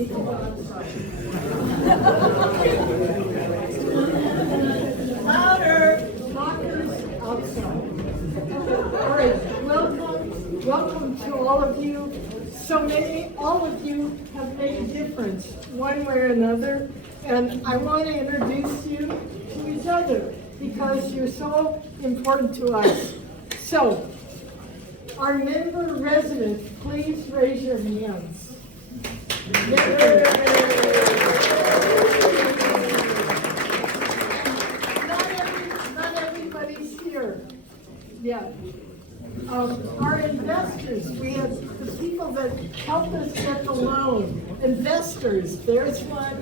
need to go outside. Louder! Talkers outside. All right, welcome to all of you. All of you have made a difference one way or another, and I want to introduce you to each other because you're so important to us. So, our member residents, please raise your hands. Not everybody's here yet. Our investors, we have the people that help us get the loan. Investors, there's one.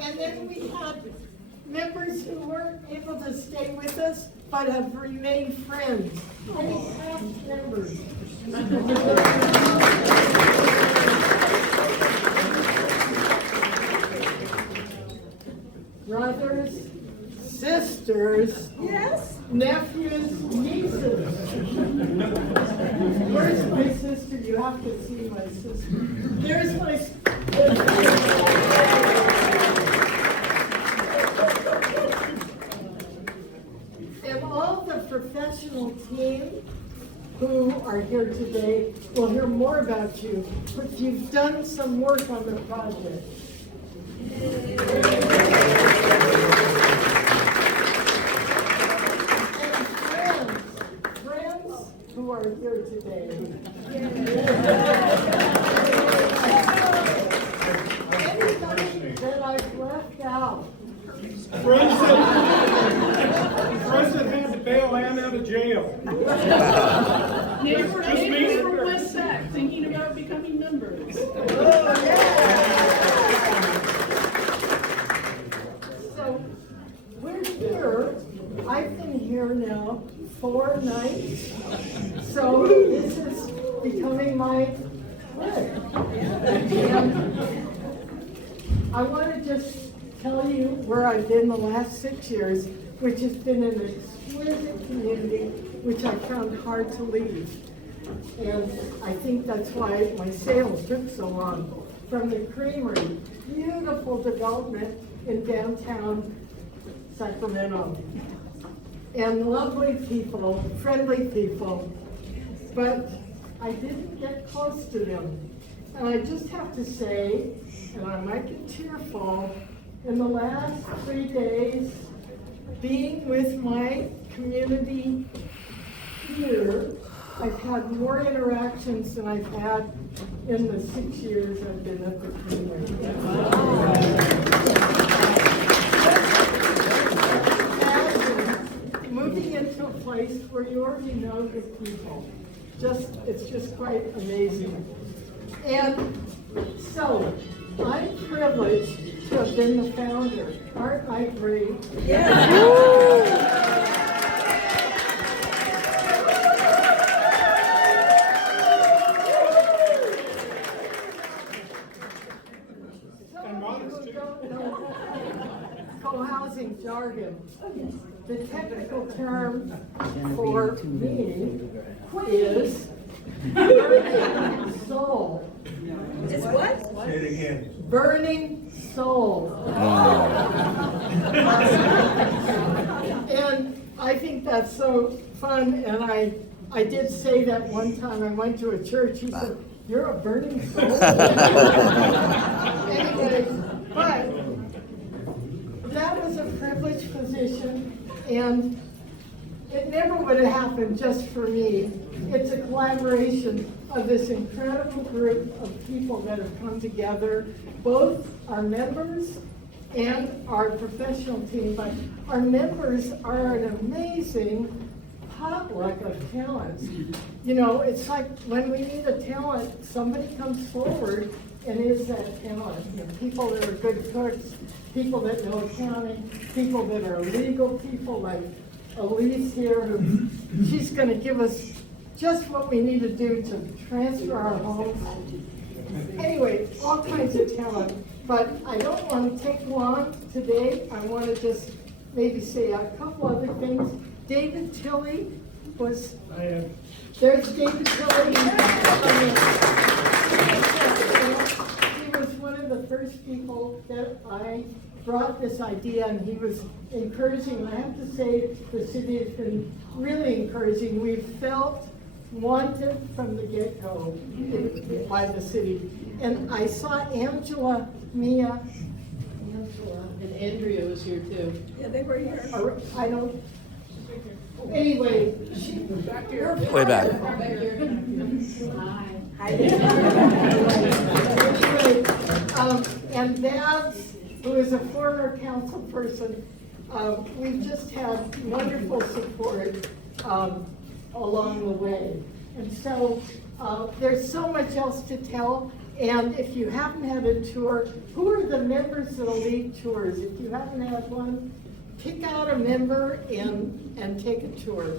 And then we have members who weren't able to stay with us, but have remained friends. Any past members? Brothers, sisters, yes, nephews, nieces. Where's my sister? You have to see my sister. There's my and all the professional team who are here today will hear more about you, but you've done some work on the project. Friends who are here today. Anybody that I've left out? Friends that had to bail Ann out of jail. Neighbors from West Sac thinking about becoming members. Oh, yeah. Here, I've been here now 4 nights, so this is becoming my clique. I want to just tell you where I've been the last 6 years, which has been an exquisite community, which I found hard to leave. And I think that's why my sales took so long. From the Creamery, beautiful development in downtown Sacramento, and lovely people, friendly people, but I didn't get close to them. And I just have to say, and I might get tearful, in the last 3 days, being with my community here, I've had more interactions than I've had in the 6 years I've been at the Creamery. Moving into a place where you already know the people. It's just quite amazing. And so, I'm privileged to have been the founder. Aren't I great? Yeah. Cohousing jargon. The technical term for me is burning soul. It's what? Say it again. Burning soul. And I think that's so fun, and I did say that one time. I went to a church, he said, "You're a burning soul." Anyway, but that was a privileged position, and it never would have happened just for me. It's a collaboration of this incredible group of people that have come together, both our members and our professional team. But our members are an amazing potluck of talents. You know, it's like when we need a talent, somebody comes forward and is that talent. You know, people that are good cooks, people that know accounting, people that are legal people like Elise here, who she's going to give us just what we need to do to transfer our homes. Anyway, all kinds of talent. But I don't want to take long today. I want to just maybe say a couple other things. David Tilley was, I have there's David Kelly. He was one of the first people that I brought this idea, and he was encouraging. I have to say, the city has been really encouraging. We felt wanted from the get-go by the city. And I saw Angela. And Andrea was here too. Yeah, they were here. I don't, anyway, she. Way back. Anyway, and Babs, who is a former council person, we've just had wonderful support along the way. And so there's so much else to tell. And if you haven't had a tour, who are the members that'll lead tours? If you haven't had one, pick out a member and take a tour.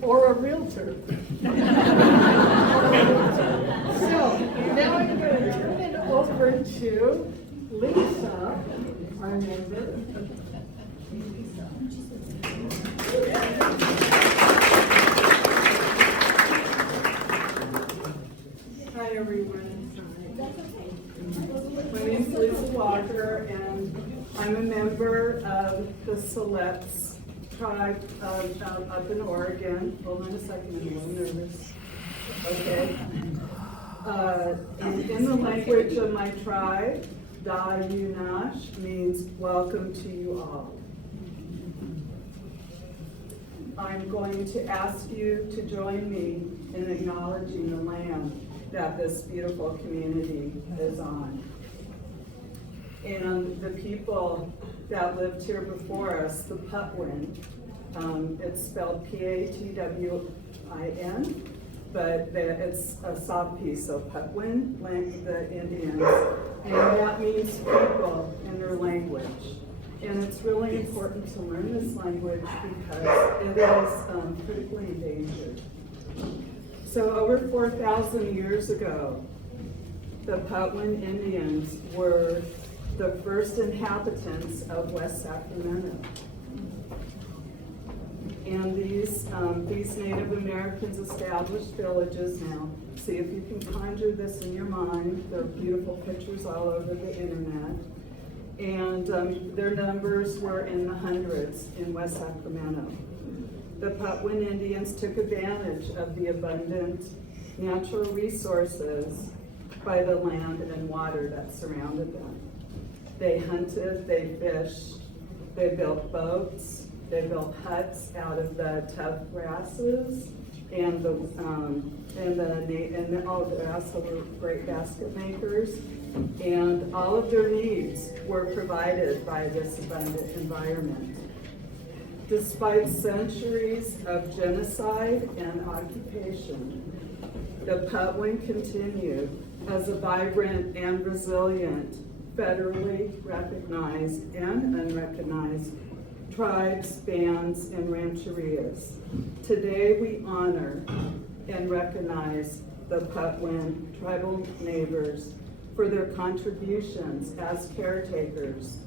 Or a realtor. So now I'm going to turn it over to Lisa, our member. Hi, everyone. My name's Lisa Walker, and I'm a member of the Siletz tribe up in Oregon. Hold on a second, I'm a little nervous. Okay. In the language of my tribe, Da Yunash means welcome to you all. I'm going to ask you to join me in acknowledging the land that this beautiful community is on. And the people that lived here before us, the Patwin, it's spelled Patwin, but it's a soft piece, so Patwin, the Indians, and that means people in their language. And it's really important to learn this language because it is critically endangered. So over 4,000 years ago, the Patwin Indians were the first inhabitants of West Sacramento. And these Native Americans established villages. Now, see if you can conjure this in your mind. There are beautiful pictures all over the internet. And their numbers were in the hundreds in West Sacramento. The Patwin Indians took advantage of the abundant natural resources by the land and water that surrounded them. They hunted, they fished, they built boats, they built huts out of the tough grasses, and they also were great basket makers. And all of their needs were provided by this abundant environment. Despite centuries of genocide and occupation, the Patwin continued as a vibrant and resilient, federally recognized and unrecognized tribes, bands, and rancherias. Today we honor and recognize the Patwin tribal neighbors for their contributions as caretakers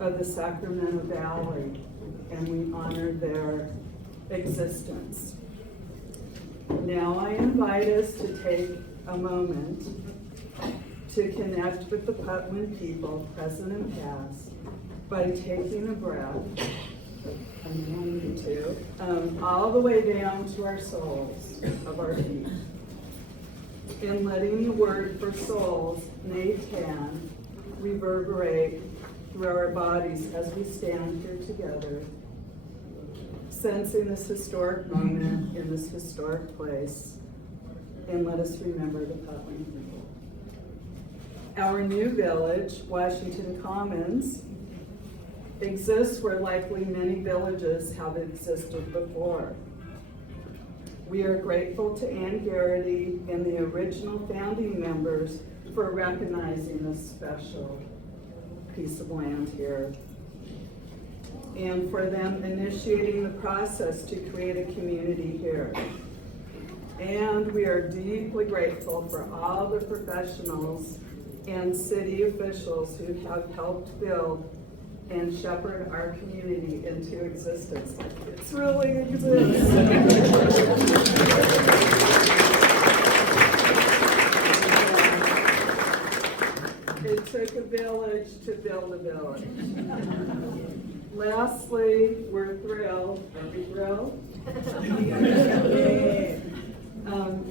of the Sacramento Valley, and we honor their existence. Now I invite us to take a moment to connect with the Patwin people, present and past, by taking a breath, I'm wanting to, all the way down to our soles of our feet. And letting the word for souls, Natan, reverberate through our bodies as we stand here together, sensing this historic moment in this historic place, and let us remember the Patwin people. Our new village, Washington Commons, exists where likely many villages have existed before. We are grateful to Ann Garrity and the original founding members for recognizing this special piece of land here, and for them initiating the process to create a community here. And we are deeply grateful for all the professionals and city officials who have helped build and shepherd our community into existence. It's really exists. It took a village to build a village. Lastly, we're thrilled, are we thrilled?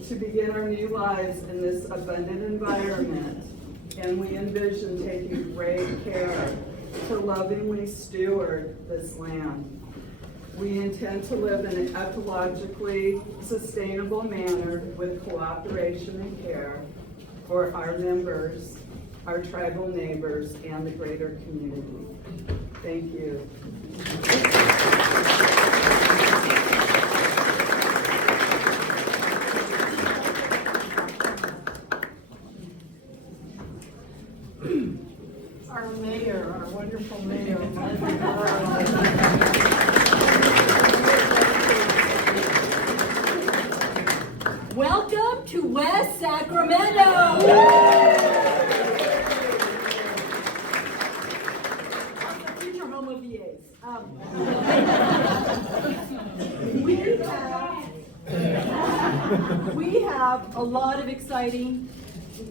To begin our new lives in this abundant environment, and we envision taking great care to lovingly steward this land. We intend to live in an ecologically sustainable manner with cooperation and care for our members, our tribal neighbors, and the greater community. Thank you. Our mayor, our wonderful mayor. Welcome to West Sacramento. The future home of VAs. We have a lot of exciting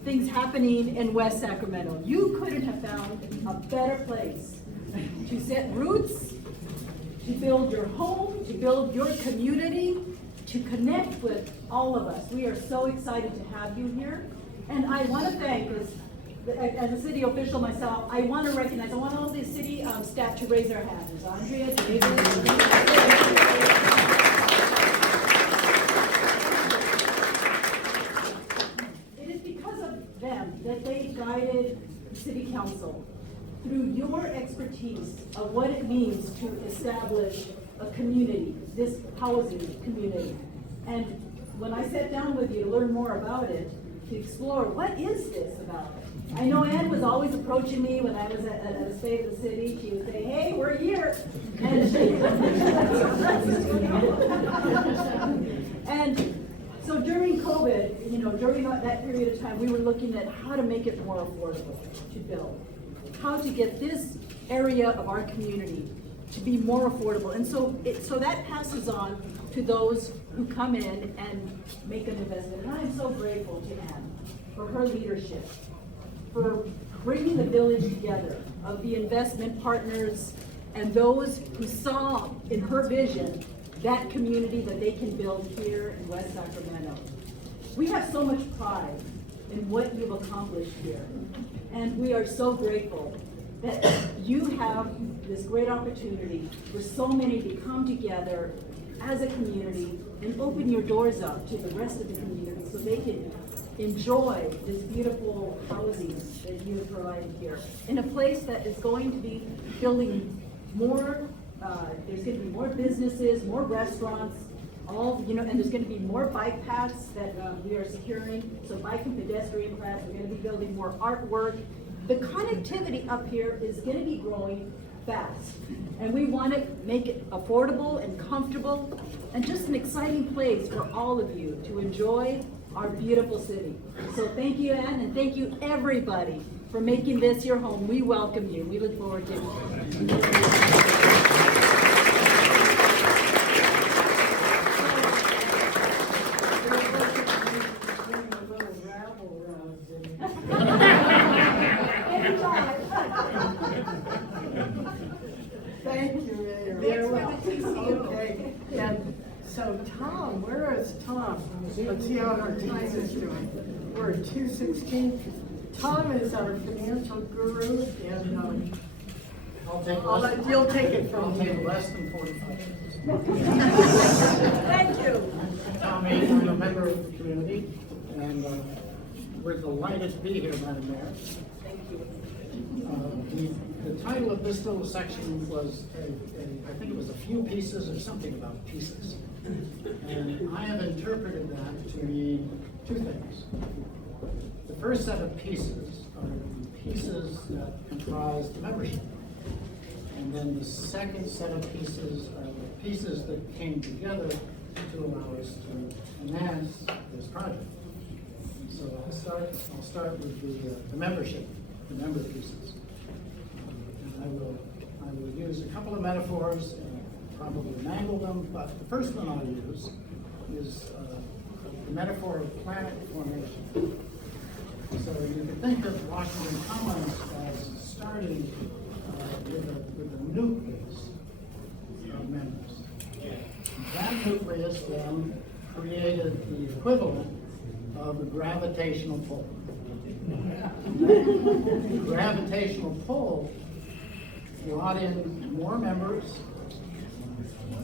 things happening in West Sacramento. You couldn't have found a better place to set roots, to build your home, to build your community, to connect with all of us. We are so excited to have you here. And I want to thank, as a city official myself, I want to recognize, I want all the city staff to raise their hands. There's Andrea, David. That they guided City Council through your expertise of what it means to establish a community, this housing community. And when I sat down with you to learn more about it, to explore what is this about? I know Ann was always approaching me when I was at a State of the City. She would say, "Hey, we're here." And so during COVID, during that period of time, we were looking at how to make it more affordable to build, how to get this area of our community to be more affordable. And so that passes on to those who come in and make an investment. And I am so grateful to Ann for her leadership, for bringing the village together of the investment partners and those who saw in her vision that community that they can build here in West Sacramento. We have so much pride in what you've accomplished here. And we are so grateful that you have this great opportunity for so many to come together as a community and open your doors up to the rest of the community so they can enjoy this beautiful housing that you have provided here in a place that is going to be building more. There's going to be more businesses, more restaurants, and there's going to be more bike paths that we are securing. So bike and pedestrian paths. We're going to be building more artwork. The connectivity up here is going to be growing fast, and we want to make it affordable and comfortable, and just an exciting place for all of you to enjoy our beautiful city. So thank you, Ann, and thank you everybody for making this your home. We welcome you. We look forward to it. Thank you, Mayor. Very well. Okay. And so Tom, where is Tom? Let's see how our time is doing. We're at 2:16. Tom is our financial guru, and you'll take it from I'll take him. less than 45 minutes. Thank you. Tommy, I'm a member of the community, and we're delighted to be here, Madam Mayor. Thank you. The title of this little section was, I think it was a few pieces or something about pieces. And I have interpreted that to mean two things. The first set of pieces are the pieces that comprise the membership. And then the second set of pieces are the pieces that came together to allow us to finance this project. So I'll start with the membership, the member pieces. And will use a couple of metaphors and probably mangle them, but the first one I'll use is the metaphor of planet formation. So you can think of Washington Commons as starting with a nucleus of members. That nucleus then created the equivalent of a gravitational pull. The gravitational pull brought in more members.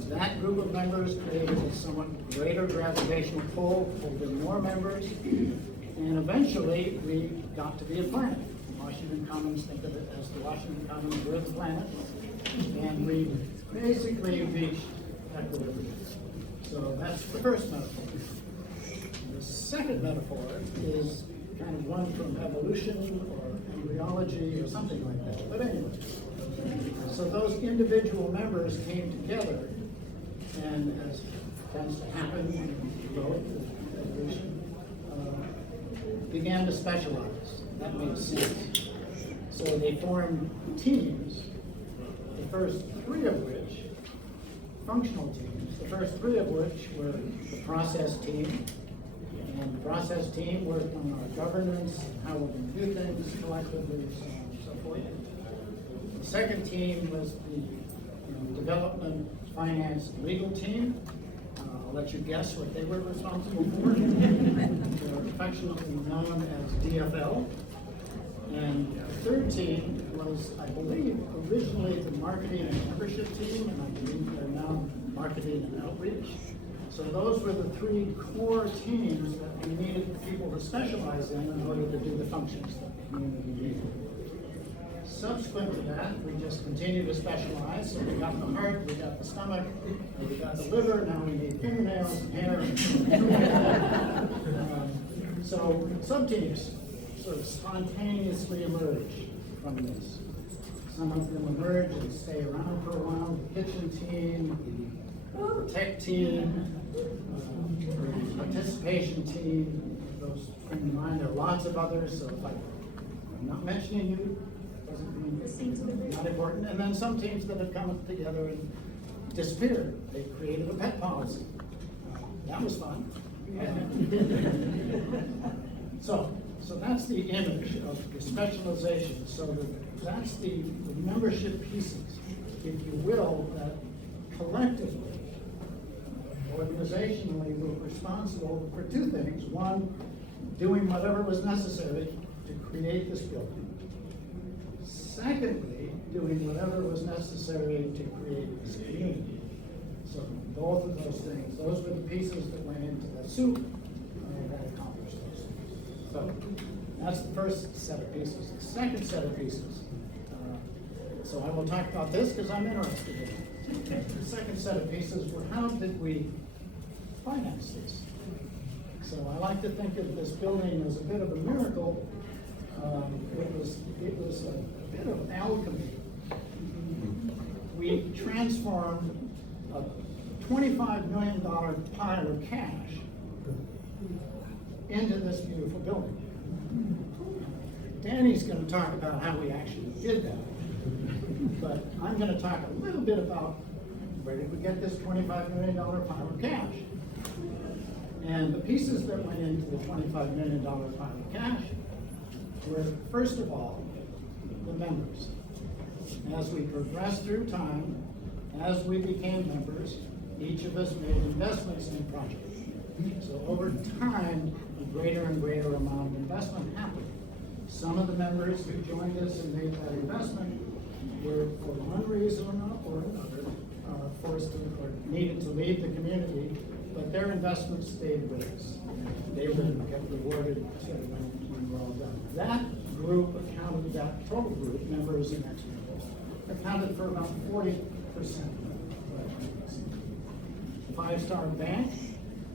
That group of members created a somewhat greater gravitational pull, pulled in more members, and eventually we got to be a planet. Washington Commons, think of it as the Washington Commons, we're the planet, and we basically reached equilibrium. So that's the first metaphor. The second metaphor is kind of one from evolution or embryology or something like that. But anyway, so those individual members came together, and as tends to happen in growth and evolution, began to specialize. That makes sense. So they formed teams, the first three of which, functional teams, the first three of which were the process team. And the process team worked on our governance, how we're going to do things collectively, so on and so forth. The second team was the development, finance, legal team. I'll let you guess what they were responsible for. They're affectionately known as DFL. And the third team was, I believe, originally the marketing and membership team, and I believe they're now marketing and outreach. So those were the three core teams that we needed people to specialize in order to do the functions that the community needed. Subsequent to that, we just continue to specialize. So we got the heart, we got the stomach, we got the liver, now we need fingernails and hair. So some teams sort of spontaneously emerge from this. Some of them emerge and stay around for a while. The kitchen team, the tech team, the participation team, those bring to mind. There are lots of others, so if I'm not mentioning you, doesn't mean not important. And then some teams that have come together and disappeared. They created a pet policy. That was fun. So that's the image of the specialization. So that's the membership pieces, if you will, that collectively, organizationally, were responsible for two things. One, doing whatever was necessary to create this building. Secondly, doing whatever was necessary to create this community. So both of those things, those were the pieces that went into that soup that accomplished those things. So that's the first set of pieces. The second set of pieces, so I will talk about this because I'm interested in it. The second set of pieces were how did we finance this? So I like to think of this building as a bit of a miracle. It was a bit of alchemy. We transformed a $25 million pile of cash into this beautiful building. Danny's going to talk about how we actually did that. But I'm going to talk a little bit about where did we get this $25 million pile of cash. And the pieces that went into the $25 million pile of cash were, first of all, the members. As we progressed through time, as we became members, each of us made investments in the project. So over time, a greater and greater amount of investment happened. Some of the members who joined us and made that investment were, for one reason or another, forced to or needed to leave the community, but their investments stayed with us. They would get rewarded when we were all done. That group accounted, that total group, members and ex-members, accounted for about 40%. Five-Star Bank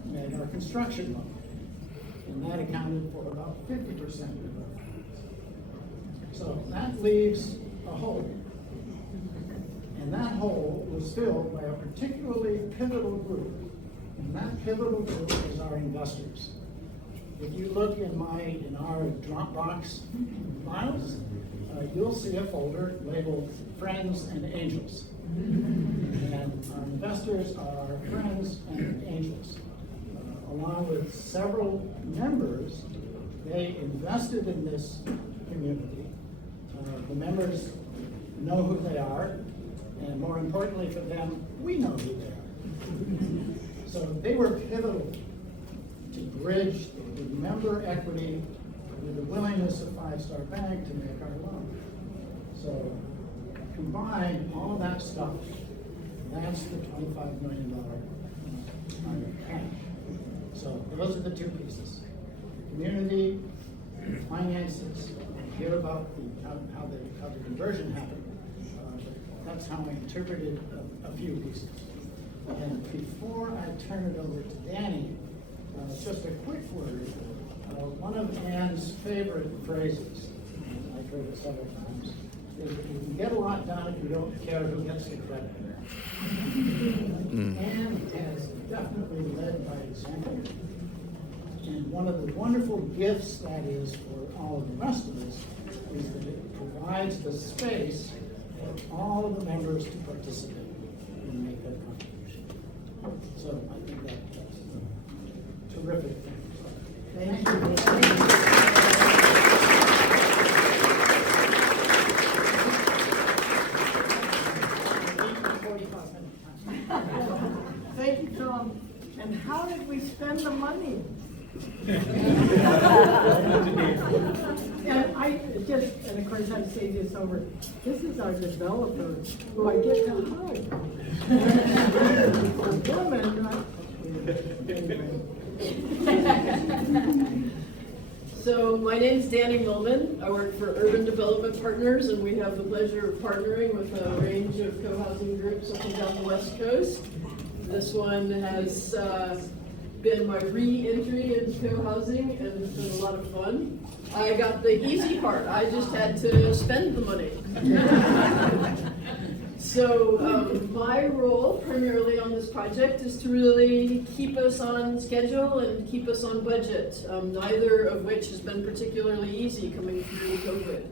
made our construction loan, and that accounted for about 50% of our funds. So that leaves a hole. And that hole was filled by a particularly pivotal group. And that pivotal group is our investors. If you look in our Dropbox files, you'll see a folder labeled Friends and Angels. And our investors are friends and angels. Along with several members, they invested in this community. The members know who they are, and more importantly for them, we know who they are. So they were pivotal to bridge the member equity with the willingness of Five Star Bank to make our loan. So combine all of that stuff, that's the $25 million cash. So those are the two pieces. Community, finances, hear about how the conversion happened. That's how I interpreted a few pieces. And before I turn it over to Danny, just a quick word. One of Ann's favorite phrases, I've heard it several times, is that you can get a lot done if you don't care who gets the credit. Ann has definitely led by example. And one of the wonderful gifts that is for all of the rest of us is that it provides the space for all of the members to participate and make their contribution. So I think that's a terrific thing. Thank you. Thank you, Tom. And how did we spend the money? And of course I say this over, this is our developer who I get to hug. A woman, not. So my name's Danny Millman. I work for Urban Development Partners, and we have the pleasure of partnering with a range of co-housing groups up and down the West Coast. This one has been my re-entry into co-housing, and it's been a lot of fun. I got the easy part. I just had to spend the money. So my role primarily on this project is to really keep us on schedule and keep us on budget, neither of which has been particularly easy coming through COVID.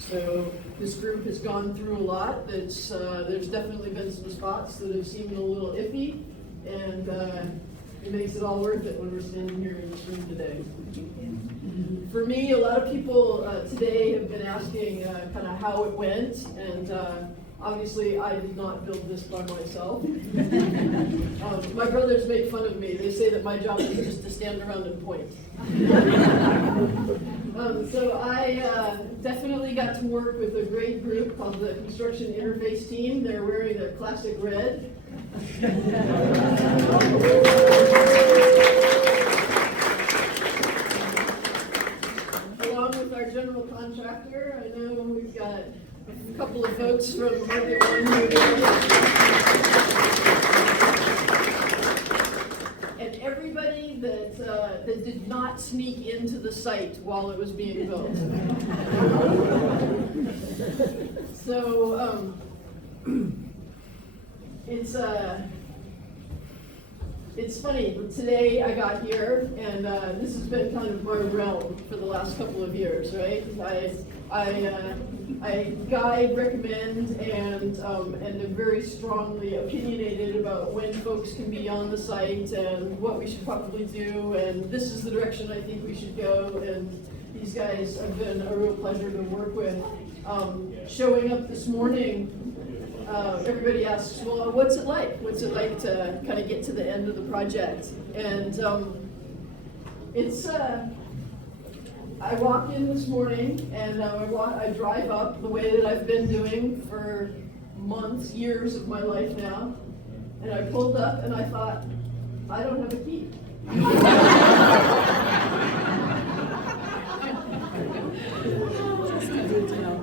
So this group has gone through a lot. There's definitely been some spots that have seemed a little iffy, and it makes it all worth it when we're standing here in this room today. For me, a lot of people today have been asking kind of how it went, and obviously I did not build this by myself. My brothers make fun of me. They say that my job is just to stand around and point. So I definitely got to work with a great group called the Construction Interface Team. They're wearing their classic red. Along with our general contractor, I know we've got a couple of folks from Market One and everybody that did not sneak into the site while it was being built. So it's funny. Today I got here, and this has been kind of my realm for the last couple of years, right? I guide, recommend, and am very strongly opinionated about when folks can be on the site and what we should probably do, and this is the direction I think we should go. And these guys have been a real pleasure to work with. Showing up this morning, everybody asks, well, what's it like? What's it like to kind of get to the end of the project? And I walk in this morning, and I drive up the way that I've been doing for months, years of my life now, and I pulled up and I thought, I don't have a key.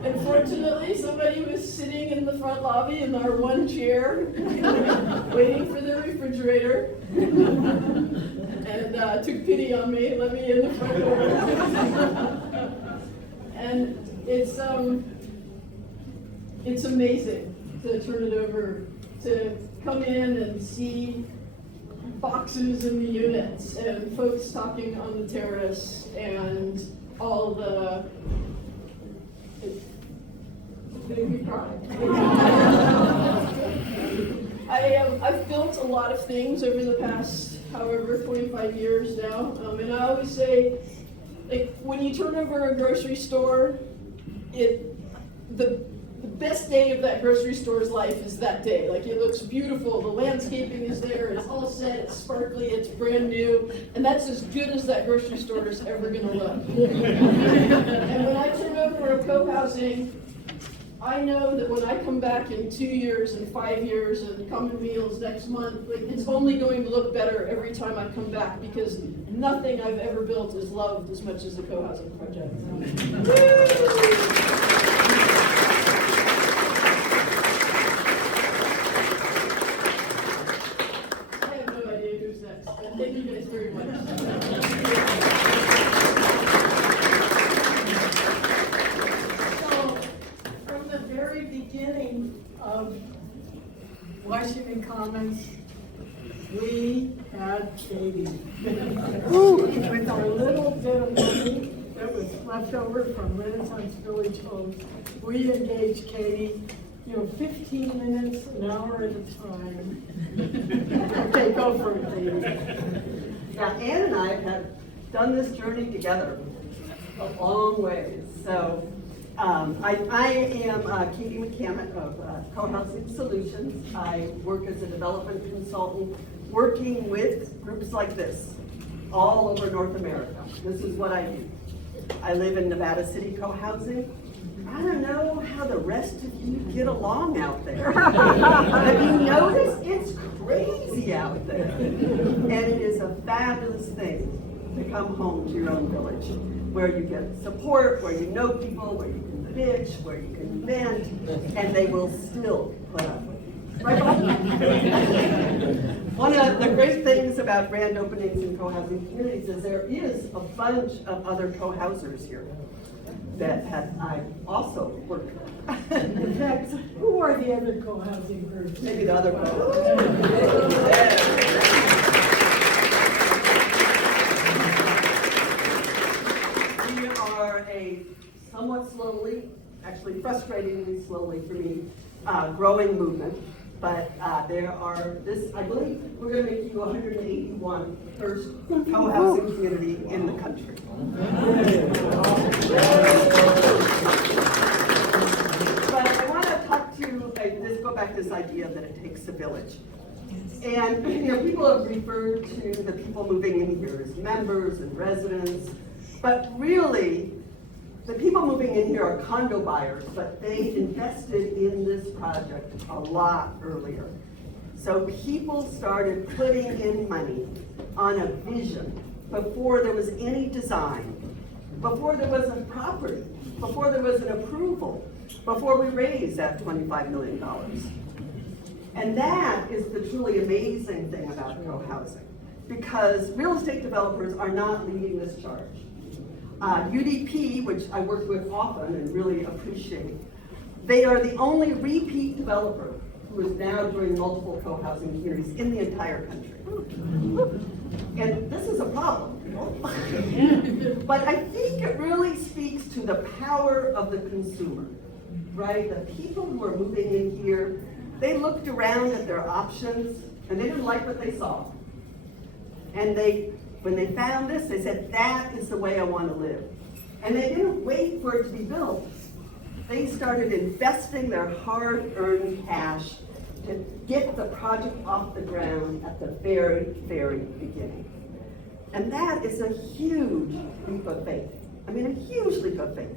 And fortunately, somebody was sitting in the front lobby in our one chair, waiting for their refrigerator, and took pity on me and let me in the front door. And it's amazing to turn it over, to come in and see boxes in the units and folks talking on the terrace and all the, it made me cry. I've built a lot of things over the past, however, 25 years now, and I always say, like, when you turn over a grocery store, the best day of that grocery store's life is that day. Like, it looks beautiful, the landscaping is there, it's all set, it's sparkly, it's brand new, and that's as good as that grocery store is ever gonna look. And when I turn over a co-housing, I know that when I come back in 2 years and 5 years and Common Meals next month, like, it's only going to look better every time I come back, because nothing I've ever built is loved as much as the co-housing project. I have no idea who's next, and thank you guys very much. So, from the very beginning of Washington Commons, we had Katie. With our little bit of money that was left over from Renaissance Village Homes, we engaged Katie, 15 minutes, an hour at a time. Okay, go for it, Katie. Yeah, Ann and I have done this journey together a long way. So I am Katie McCammett of Cohousing Solutions. I work as a development consultant working with groups like this all over North America. This is what I do. I live in Nevada City Cohousing. I don't know how the rest of you get along out there. Have you noticed? It's crazy out there. And it is a fabulous thing to come home to your own village, where you get support, where you know people, where you can bitch, where you can vent, and they will still put up with you. Right, Bob? One of the great things about grand openings in co-housing communities is there is a bunch of other co-housers here that I also worked with. In fact, who are the other co-housing groups? Maybe the other one. We are a somewhat slowly, actually frustratingly slowly for me, growing movement. But there are I believe we're going to make you 181 first co-housing community in the country. But I want to talk to go back to this idea that it takes a village. And people have referred to the people moving in here as members and residents, but really, the people moving in here are condo buyers, but they invested in this project a lot earlier. So people started putting in money on a vision before there was any design, before there was a property, before there was an approval, before we raised that $25 million. And that is the truly amazing thing about co-housing, because real estate developers are not leading this charge. UDP, which I work with often and really appreciate, they are the only repeat developer who is now doing multiple co-housing communities in the entire country. And this is a problem. But I think it really speaks to the power of the consumer, right? The people who are moving in here, they looked around at their options and they didn't like what they saw. And when they found this, they said, that is the way I want to live. And they didn't wait for it to be built. They started investing their hard-earned cash to get the project off the ground at the very, very beginning. And that is a huge leap of faith. I mean, a huge leap of faith.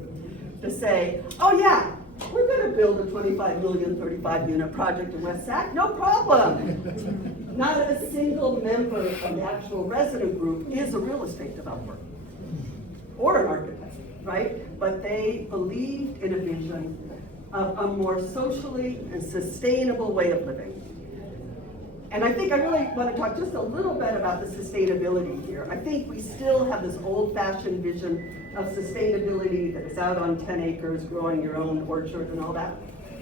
To say, oh yeah, we're going to build a 25 million, 35 unit project in West Sac, no problem. Not a single member of the actual resident group is a real estate developer or an architect, right? But they believed in a vision of a more socially and sustainable way of living. And I think I really want to talk just a little bit about the sustainability here. I think we still have this old-fashioned vision of sustainability that is out on 10 acres, growing your own orchard and all that.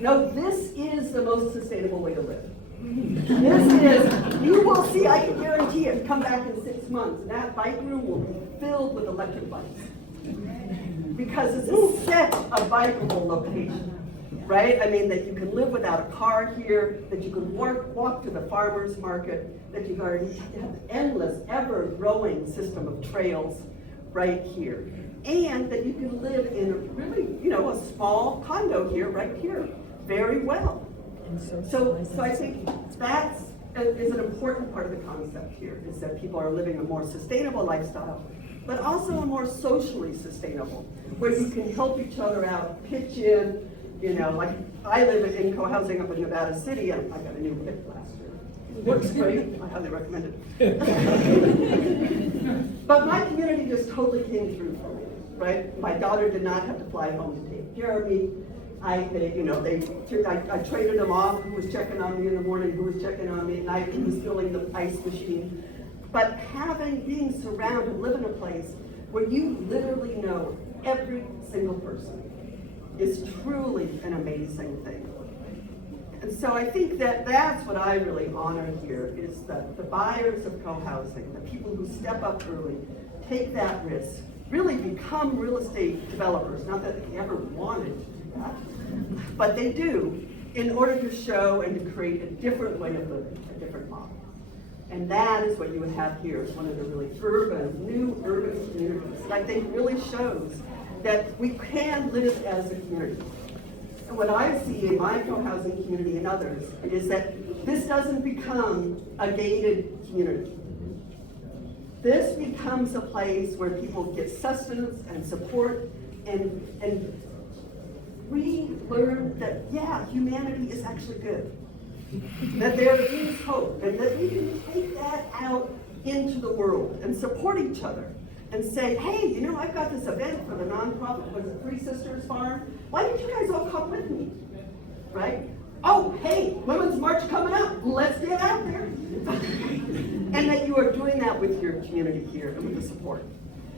No, this is the most sustainable way to live. This is, you will see, I can guarantee it, come back in 6 months, and that bike room will be filled with electric bikes. Because it's a set of bikeable location, right? I mean, that you can live without a car here, that you can walk to the farmer's market, that you already have an endless, ever-growing system of trails right here. And that you can live in a really, a small condo here, right here, very well. So I think that is an important part of the concept here, is that people are living a more sustainable lifestyle, but also a more socially sustainable, where you can help each other out, pitch in, like I live in Cohousing up in Nevada City, and I got a new hip last year. Works great, I highly recommend it. But my community just totally came through for me, right? My daughter did not have to fly home to take care of me. I traded them off, who was checking on me in the morning, who was checking on me at night, who was filling the ice machine. But being surrounded, live in a place where you literally know every single person is truly an amazing thing. And so I think that that's what I really honor here, is that the buyers of co-housing, the people who step up early, take that risk, really become real estate developers, not that they ever wanted to do that, but they do, in order to show and to create a different way of living, a different model. And that is what you would have here, is one of the really new urban communities. And I think really shows that we can live as a community. And what I see in my co-housing community and others is that this doesn't become a gated community. This becomes a place where people get sustenance and support, and we learn that, yeah, humanity is actually good. That there is hope, and that we can take that out into the world and support each other and say, hey, I've got this event for the nonprofit, was it Three Sisters Farm? Why don't you guys all come with me, right? Oh, hey, Women's March coming up, let's get out there. And that you are doing that with your community here and with the support.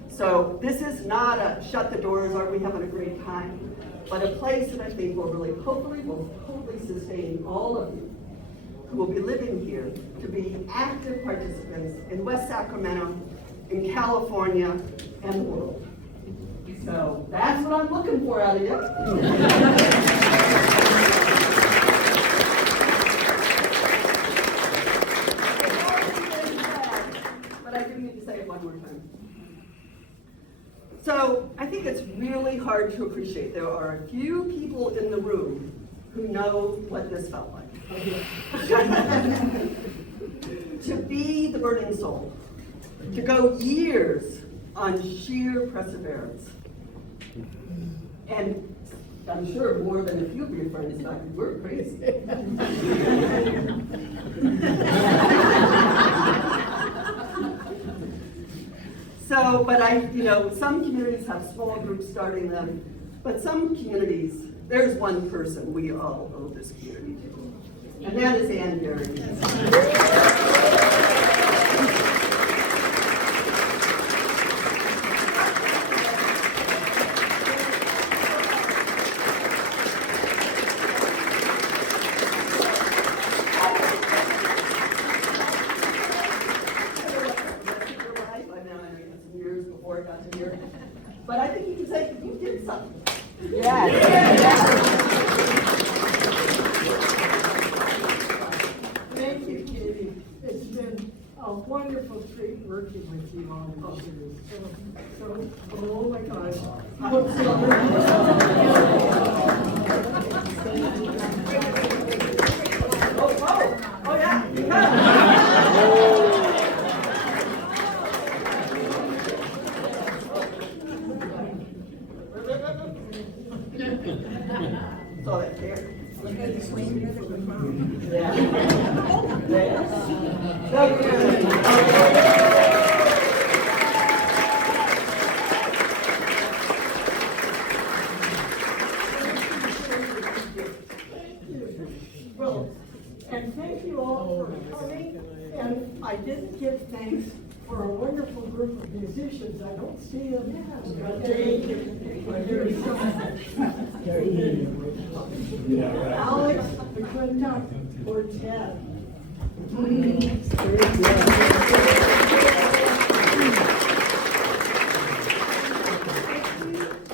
So this is not a shut the doors, are we having a great time, but a place that I think will really, hopefully, will totally sustain all of you who will be living here to be active participants in West Sacramento, in California, and the world. So that's what I'm looking for out of you. But I do need to say it one more time. So I think it's really hard to appreciate. There are a few people in the room who know what this felt like. To be the burning soul, to go years on sheer perseverance. And I'm sure more than a few of your friends thought you were crazy. So, but some communities have small groups starting them, but some communities, there's one person we all owe this community to, and that is Ann Gary. But I think you can say you did something. Yes. Thank you, Katie. It's been a wonderful treat working with you all these years. Oh my gosh. Oh yeah. Saw that there. Look at the swing here that we're from. Yeah. Yes. So good. Well, and thank you all for coming. And I didn't give thanks for a wonderful group of musicians. I don't see them. Jane, Alex, McClintock, or Ted.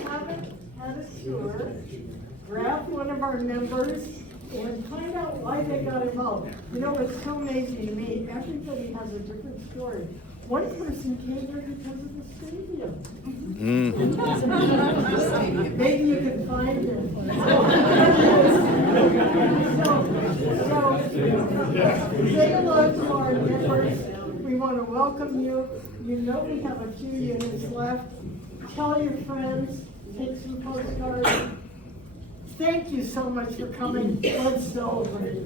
Haven't had a tour, grab one of our members and find out why they got involved. You know, it's so amazing to me, everybody has a different story. One person came here because of the stadium. Maybe you can find him. So, say hello to our members. We want to welcome you. You know we have a few units left. Tell your friends, take some postcards. Thank you so much for coming. Let's celebrate.